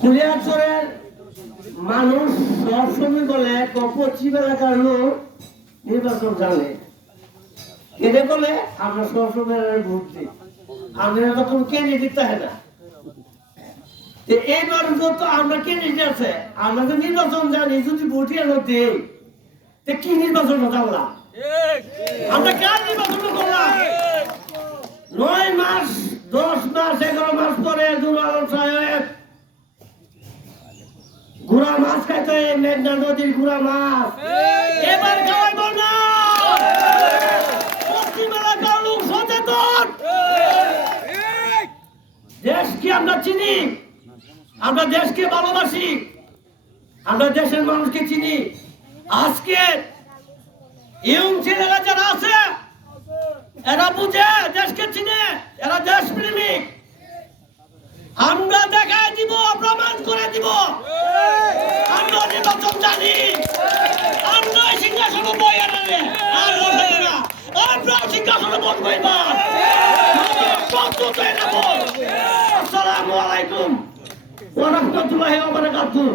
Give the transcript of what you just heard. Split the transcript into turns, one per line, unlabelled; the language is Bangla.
কুলিয়াচরের মানুষ সবসময় বলে পশ্চিম এলাকার লোক নির্বাচন জানে? এটা বলে, আমরা সবসময় ভোট দিই। আমরা তখন ক্যান্ডিডেট থাকে না। তো এইবার তো আমরা ক্যান্ডিডেট আছে। আমরা তো নির্বাচন জানি, যদি ভোটই দেই কি নির্বাচন জানলাম আমরা নির্বাচন মাছ খাইতে মেঘনা নদীর গুড়া মাছ। এবার খাওয়াইব না পশ্চিম এলাকার লোক সচেতন। দেশকে আমরা চিনি? আমরা দেশকে ভালোবাসি। আমরা দেশের মানুষকে চিনি। আজকে ইয়ং ছেলেরা যারা আছে, এরা বুঝে দেশকে চিনে। এরা দেশপ্রেমিক। আমরা নির্বাচন জানি আমরা এই সিংহাসন বই আনালে আর বসাই না আমরা সিংহাসন বসবই না আসসালামু আলাইকুম ওয়া রাহমাতুল্লাহি ওয়া বারাকাতুহু